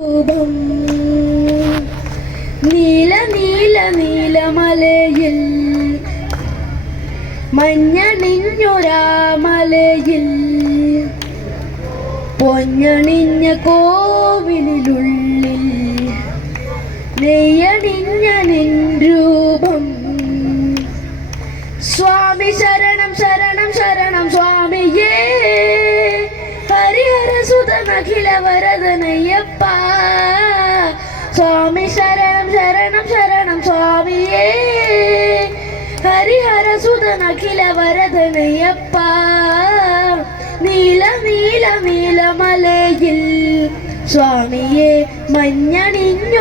രൂപം നീല നീല നീലമലയിൽ മഞ്ഞണിഞ്ഞൊരാമലയിൽ പൊന്നണിഞ്ഞ കോവിലുള്ളിൽ നെയ്യണിഞ്ഞ നിൻ രൂപം. സ്വാമി ശരണം ശരണം ശരണം സ്വാമിയേ, ഹരിഹര സുതനഖില വരദനയ്യപ്പ. സ്വാമി ശരണം ശരണം ശരണം സ്വാമിയേ, ഹരിഹര സുതനഖില വരദനയ്യപ്പ. നീല നീല നീലമലയിൽ സ്വാമിയെ മഞ്ഞണിഞ്ഞൊരാമലയിൽ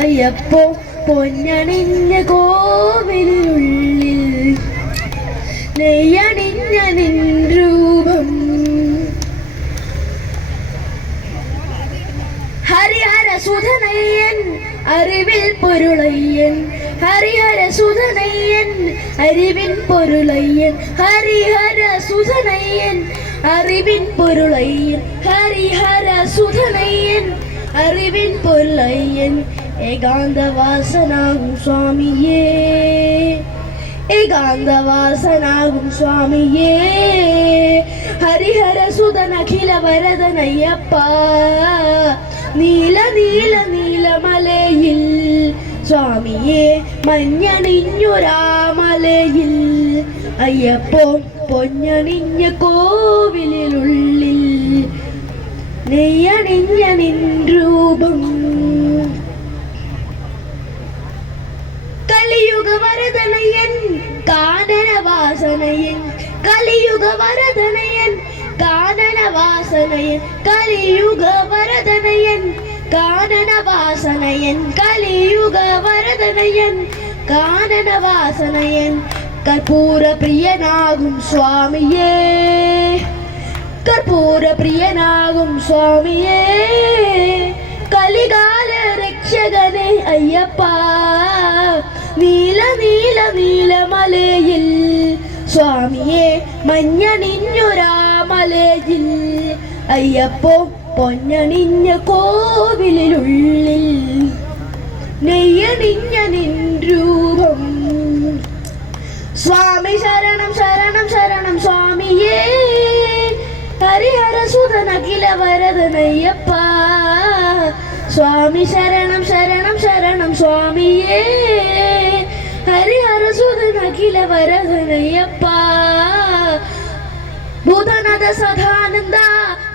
അയ്യപ്പോ പൊന്നണിഞ്ഞ കോവിലുള്ളിൽ നെയ്യണിഞ്ഞ നിൻ രൂപം. ഹരിഹര സുധനയ്യൻ അറിവിൽ പൊരുളയ്യൻ, ഹരിഹര സുധനയ്യൻ അറിവിൻ പൊരുളയ്യൻ, ഹരിഹര സുധനയ്യൻ അറിവിൻ പൊരുളയ്യൻ, ഹരിഹര സുധനയ്യൻ അറിവിൻ പൊരുളയ്യൻ. ഏകാന്തവാസനാകും സ്വാമിയേ, ഏകാന്തവാസനാകും സ്വാമിയേ, ഹരിഹര സുതനഖില വരദനയ്യപ്പ. നീല നീല നീലമലയിൽ സ്വാമിയെ മഞ്ഞണിഞ്ഞൊരാമലയിൽ അയ്യപ്പോ പൊന്നണിഞ്ഞ കോവിലുള്ളിൽ നെയ്യണിഞ്ഞ നിൻ രൂപം. കലിയുഗ വരദനയൻ കാനനവാസനയൻ, കലിയുഗ വരദനയൻ കാനനവാസനയൻ, കലിയുഗ വരദനയൻ കാനനവാസനയൻ, കലിയുഗ വരദനയൻ കാനനവാസനയൻ. കർപ്പൂര പ്രിയനാകും സ്വാമിയേ, കർപ്പൂര പ്രിയനാകും സ്വാമിയേ, കലികാല രക്ഷകനെ അയ്യപ്പ. നീല നീല നീലമലയിൽ സ്വാമിയെ മഞ്ഞണിഞ്ഞൊരാമലയിൽ അയ്യപ്പോ പൊന്നണിഞ്ഞ കോവിലുള്ളിൽ നെയ്യണിഞ്ഞ നിൻ രൂപം. സ്വാമി ശരണം ശരണം ശരണം സ്വാമിയേ, ഹരിഹര സുതനഖില വരദനയ്യപ്പ. സ്വാമി ശരണം ശരണം ശരണം സ്വാമിയേ, ഹരിഹര സുതനഖില വരദനയ്യപ്പ. ഭൂതനാഥ സദാനന്ദ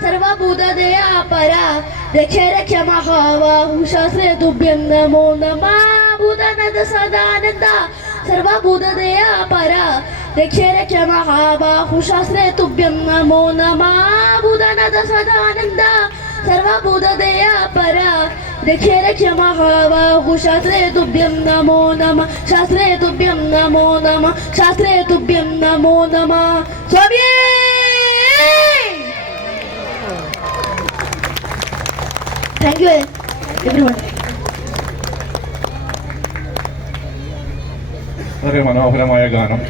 സർവഭൂതദയാ പര, രക്ഷ രക്ഷ മഹാബാഹു ശാസ്ത്രേ തുഭ്യം നമോ നമഃ. ഭൂതനാഥ സദാനന്ദ സർവഭൂതദയാ പര, രക്ഷ രക്ഷ മഹാബാഹു ശാസ്ത്രേ തുഭ്യം നമോ നമഃ. ഭൂതനാഥ സദാനന്ദ സർവഭൂതദയാ പര, രക്ഷ രക്ഷ മഹാബാഹു ശാസ്ത്രേ തുഭ്യം നമോ നമഃ. ശാസ്ത്രേ തുഭ്യം നമോ നമഃ, ശാസ്ത്രേ തുഭ്യം നമോ നമഃ. സ്വാമിയേ താങ്ക് യു എവരിവൺ. വളരെ മനോഹരമായ ഗാനം,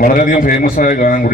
വളരെയധികം ഫേമസ് ആയ ഗാനം കൂടി.